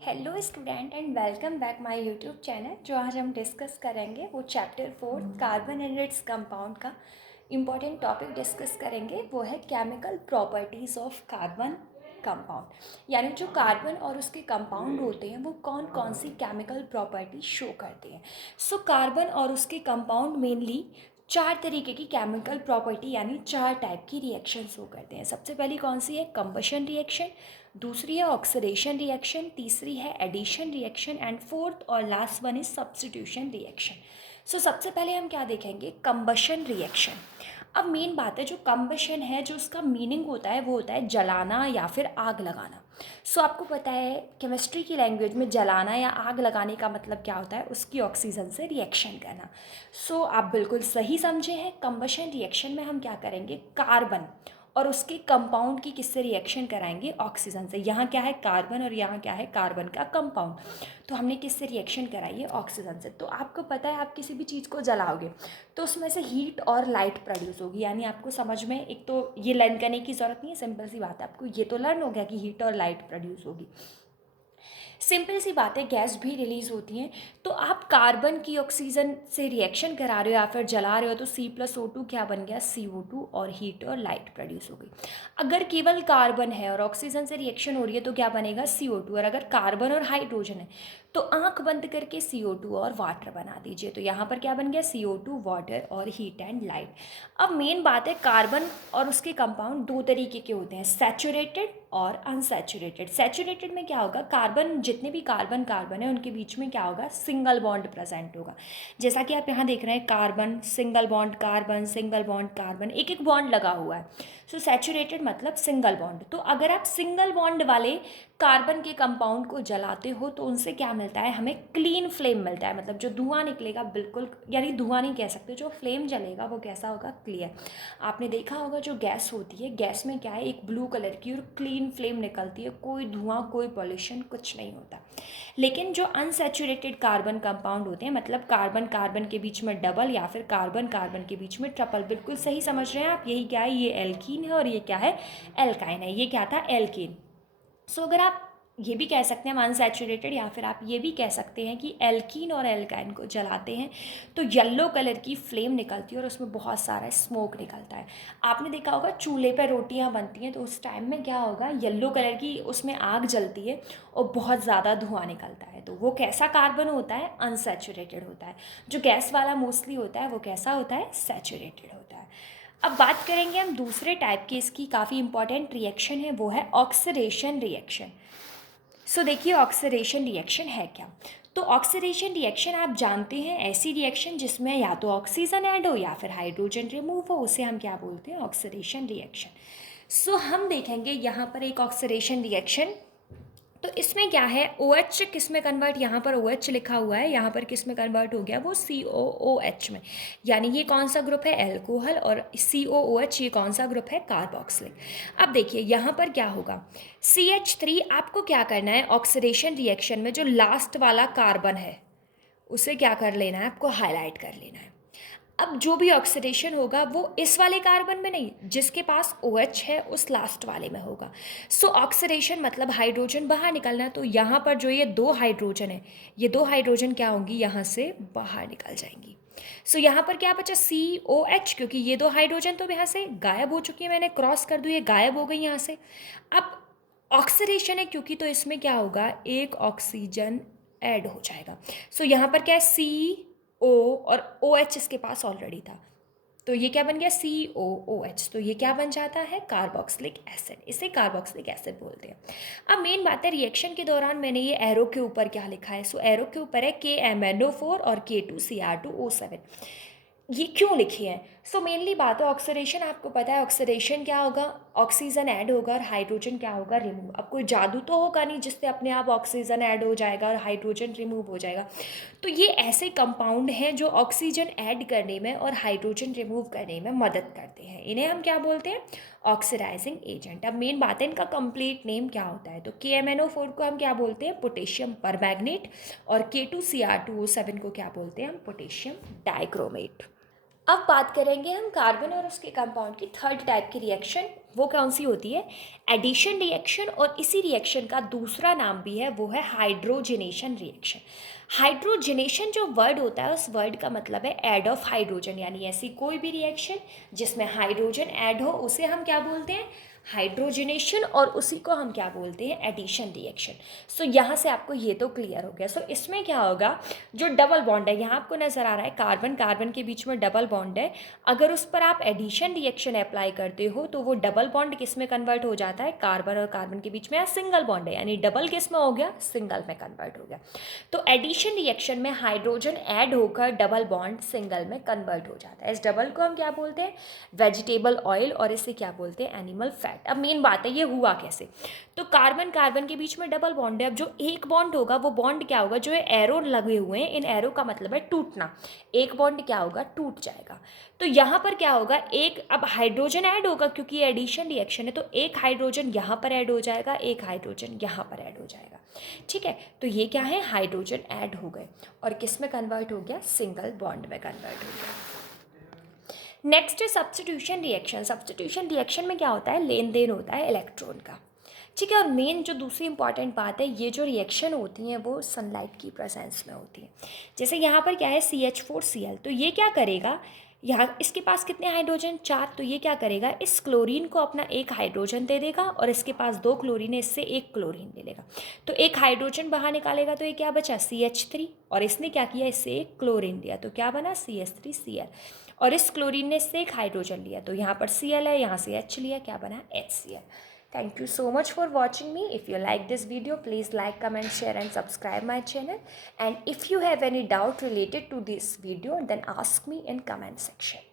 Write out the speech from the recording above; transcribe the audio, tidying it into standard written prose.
Hello student and welcome back my YouTube channel. जो आज हम डिस्कस करेंगे वो chapter 4 carbon and its compound का इम्पॉर्टेंट टॉपिक डिस्कस करेंगे। वो है chemical properties of carbon compound, यानी जो कार्बन और उसके कंपाउंड होते हैं वो कौन कौन सी केमिकल प्रॉपर्टी शो करते हैं। सो कार्बन और उसके कंपाउंड मेनली चार तरीके की केमिकल प्रॉपर्टी यानी चार टाइप की रिएक्शन शो करते हैं। सबसे पहली कौन सी है? कंबशन रिएक्शन, दूसरी है ऑक्सीडेशन रिएक्शन, तीसरी है एडिशन रिएक्शन एंड फोर्थ और last one is substitution reaction. So सबसे पहले हम क्या देखेंगे? Combustion reaction. अब मेन बात है, जो कंबशन है जो उसका मीनिंग होता है वो होता है जलाना या फिर आग लगाना। सो आपको पता है केमिस्ट्री की लैंग्वेज में जलाना या आग लगाने का मतलब क्या होता है? उसकी ऑक्सीजन से रिएक्शन करना। सो आप बिल्कुल सही समझे हैं। कंबशन रिएक्शन में हम क्या करेंगे? कार्बन और उसके कंपाउंड की किससे रिएक्शन कराएंगे? ऑक्सीजन से। यहाँ क्या है? कार्बन, और यहाँ क्या है? कार्बन का कंपाउंड। तो हमने किससे रिएक्शन कराई है? ऑक्सीजन से। तो आपको पता है आप किसी भी चीज़ को जलाओगे तो उसमें से हीट और लाइट प्रोड्यूस होगी। यानी आपको समझ में, एक तो ये लर्न करने की ज़रूरत नहीं है, सिंपल सी बात है, आपको ये तो लर्न हो गया कि हीट और लाइट प्रोड्यूस होगी। सिंपल सी बात है, गैस भी रिलीज होती हैं। तो आप कार्बन की ऑक्सीजन से रिएक्शन करा रहे हो या फिर जला रहे हो तो C+O2 क्या बन गया? CO2, और हीट और लाइट प्रोड्यूस हो गई। अगर केवल कार्बन है और ऑक्सीजन से रिएक्शन हो रही है तो क्या बनेगा? CO2। और अगर कार्बन और हाइड्रोजन है तो आंख बंद करके CO2 और वाटर बना दीजिए। तो यहाँ पर क्या बन गया? CO2, वाटर और हीट एंड लाइट। अब मेन बात है, कार्बन और उसके कंपाउंड दो तरीके के होते हैं, सैचुरेटेड और अनसैचुरेटेड। सैचुरेटेड में क्या होगा? कार्बन, जितने भी कार्बन कार्बन है उनके बीच में क्या होगा? सिंगल बॉन्ड प्रेजेंट होगा। जैसा कि आप यहाँ देख रहे हैं, carbon single bond, carbon single bond, carbon, एक एक बॉन्ड लगा हुआ है। सो सैचुरेटेड मतलब सिंगल बॉन्ड। तो अगर आप सिंगल बॉन्ड वाले कार्बन के कंपाउंड को जलाते हो तो उनसे क्या मिलता है? हमें क्लीन फ्लेम मिलता है। मतलब जो धुआं निकलेगा, बिल्कुल, यानी धुआं नहीं कह सकते, जो फ्लेम जलेगा वो कैसा होगा? क्लियर। आपने देखा होगा जो गैस होती है, गैस में क्या है? एक ब्लू कलर की और क्लीन फ्लेम निकलती है, कोई धुआं, कोई पॉल्यूशन, कुछ नहीं होता। लेकिन जो अनसैचुरेटेड कार्बन कंपाउंड होते हैं, मतलब कार्बन कार्बन के बीच में डबल या फिर कार्बन कार्बन के बीच में ट्रिपल, बिल्कुल सही समझ रहे हैं आप। यही क्या है? ये एल्कीन है और ये क्या है? एल्काइन है। ये क्या था? एल्कीन। सो अगर आप ये भी कह सकते हैं अनसैचुरेटेड, या फिर आप ये भी कह सकते हैं कि एल्कीन और एल्काइन को जलाते हैं तो येलो कलर की फ्लेम निकलती है और उसमें बहुत सारा स्मोक निकलता है। आपने देखा होगा चूल्हे पर रोटियां बनती हैं तो उस टाइम में क्या होगा? येलो कलर की उसमें आग जलती है और बहुत ज़्यादा धुआं निकलता है। तो वो कैसा कार्बन होता है? अनसैचुरेटेड होता है। जो गैस वाला मोस्टली होता है वो कैसा होता है? सैचुरेटेड होता है। अब बात करेंगे हम दूसरे टाइप की, इसकी काफ़ी इंपॉर्टेंट रिएक्शन है, वो है ऑक्सीडेशन रिएक्शन। सो देखिए ऑक्सीडेशन रिएक्शन है क्या। तो ऑक्सीडेशन रिएक्शन आप जानते हैं, ऐसी रिएक्शन जिसमें या तो ऑक्सीजन ऐड हो या फिर हाइड्रोजन रिमूव हो, उसे हम क्या बोलते हैं? Oxidation reaction. सो हम देखेंगे यहाँ पर एक ऑक्सीडेशन रिएक्शन। तो इसमें क्या है? ओ एच किस में कन्वर्ट, यहाँ पर ओ एच लिखा हुआ है, यहाँ पर किस में कन्वर्ट हो गया? वो COOH में। यानी ये कौन सा ग्रुप है? एल्कोहल। और COOH ये कौन सा ग्रुप है? कार्बोक्सिलिक। अब देखिए यहाँ पर क्या होगा? CH3 आपको क्या करना है? ऑक्सीडेशन रिएक्शन में जो लास्ट वाला कार्बन है उसे क्या कर लेना है? आपको हाईलाइट कर लेना है। अब जो भी ऑक्सीडेशन होगा वो इस वाले कार्बन में नहीं, जिसके पास OH है उस लास्ट वाले में होगा। सो ऑक्सीडेशन मतलब हाइड्रोजन बाहर निकलना। तो यहाँ पर जो ये दो हाइड्रोजन है, ये दो हाइड्रोजन क्या होंगी? यहाँ से बाहर निकल जाएंगी। सो यहाँ पर क्या बचा? COH, क्योंकि ये दो हाइड्रोजन तो यहाँ से गायब हो चुकी है, मैंने क्रॉस कर दूँ, ये गायब हो गई यहाँ से। अब ऑक्सीडेशन है क्योंकि, तो इसमें क्या होगा? एक ऑक्सीजन ऐड हो जाएगा। सो यहाँ पर क्या है? CO और OH इसके पास ऑलरेडी था, तो ये क्या बन गया? COOH। तो ये क्या बन जाता है? Carboxylic acid. इसे कार्बोक्सिलिक एसिड बोलते हैं। अब मेन बात है, रिएक्शन के दौरान मैंने ये एरो के ऊपर क्या लिखा है? सो एरो के ऊपर है KMNO4 और K2Cr2O7। ये क्यों लिखी है? सो मेनली बात है ऑक्सीडेशन, आपको पता है ऑक्सीडेशन क्या होगा? ऑक्सीजन ऐड होगा और हाइड्रोजन क्या होगा? रिमूव। अब कोई जादू तो होगा नहीं जिससे अपने आप ऑक्सीजन ऐड हो जाएगा और हाइड्रोजन रिमूव हो जाएगा। तो ये ऐसे कंपाउंड हैं जो ऑक्सीजन ऐड करने में और हाइड्रोजन रिमूव करने में मदद करते हैं। इन्हें हम क्या बोलते हैं? Oxidising agent. अब मेन बात है इनका कंप्लीट नेम क्या होता है? तो KMNO4 को हम क्या बोलते हैं? Potassium permanganate. और K2Cr2O7 को क्या बोलते हैं हम? Potassium dichromate. अब बात करेंगे हम कार्बन और उसके कंपाउंड की थर्ड टाइप की रिएक्शन। वो कौन सी होती है? Addition reaction. और इसी रिएक्शन का दूसरा नाम भी है, वो है हाइड्रोजनेशन रिएक्शन। हाइड्रोजनेशन जो वर्ड होता है, उस वर्ड का मतलब है ऐड ऑफ हाइड्रोजन, यानी ऐसी कोई भी रिएक्शन जिसमें हाइड्रोजन ऐड हो उसे हम क्या बोलते हैं? हाइड्रोजनेशन। और उसी को हम क्या बोलते हैं? Addition reaction. सो यहाँ से आपको ये तो क्लियर हो गया। सो इसमें क्या होगा, जो डबल बॉन्ड है, यहाँ आपको नज़र आ रहा है कार्बन कार्बन के बीच में डबल बॉन्ड है, अगर उस पर आप एडिशन रिएक्शन अप्लाई करते हो तो वो डबल बॉन्ड किस में कन्वर्ट हो जाता है? कार्बन और कार्बन के बीच में सिंगल बॉन्ड है, यानी डबल किस में हो गया? सिंगल में कन्वर्ट हो गया। तो एडिशन रिएक्शन में हाइड्रोजन ऐड होकर डबल बॉन्ड सिंगल में कन्वर्ट हो जाता है। इस डबल को हम क्या बोलते हैं? Vegetable oil. और इसे क्या बोलते हैं? Animal fat. अब मेन बात है ये हुआ कैसे। तो कार्बन कार्बन के बीच में डबल बॉन्ड है। अब जो एक बॉन्ड होगा वो बॉन्ड क्या होगा? जो एरो लगे हुए हैं, इन एरो का मतलब है टूटना। एक बॉन्ड क्या होगा? टूट जाएगा। तो यहाँ पर क्या होगा? एक अब हाइड्रोजन ऐड होगा, क्योंकि ये एडिशन रिएक्शन है, तो एक हाइड्रोजन यहाँ पर ऐड हो जाएगा, एक हाइड्रोजन यहाँ पर ऐड हो जाएगा। ठीक है, तो ये क्या है? हाइड्रोजन ऐड हो गए और किस में कन्वर्ट हो गया? सिंगल बॉन्ड में कन्वर्ट हो गया। नेक्स्ट है सब्स्टिट्यूशन रिएक्शन। सब्स्टिट्यूशन रिएक्शन में क्या होता है? लेन देन होता है इलेक्ट्रॉन का। ठीक है, और मेन जो दूसरी इंपॉर्टेंट बात है, ये जो रिएक्शन होती हैं वो सनलाइट की प्रेजेंस में होती है। जैसे यहाँ पर क्या है? CH4Cl। तो ये क्या करेगा? यहाँ इसके पास कितने हाइड्रोजन? 4। तो ये क्या करेगा? इस क्लोरीन को अपना एक हाइड्रोजन दे देगा, और इसके पास 2 क्लोरीन है, इससे एक क्लोरीन ले लेगा। तो एक हाइड्रोजन बाहर निकालेगा, तो ये क्या बचा? CH3। और इसने क्या किया? इससे एक क्लोरीन दिया, तो क्या बना? CH3Cl। और इस क्लोरीन ने इससे एक हाइड्रोजन लिया, तो यहाँ पर Cl है, यहाँ से H लिया, क्या बना? HCl। Thank you so much for watching me. If you like this video, please like, comment, share and subscribe my channel. And if you have any doubt related to this video, then ask me in comment section.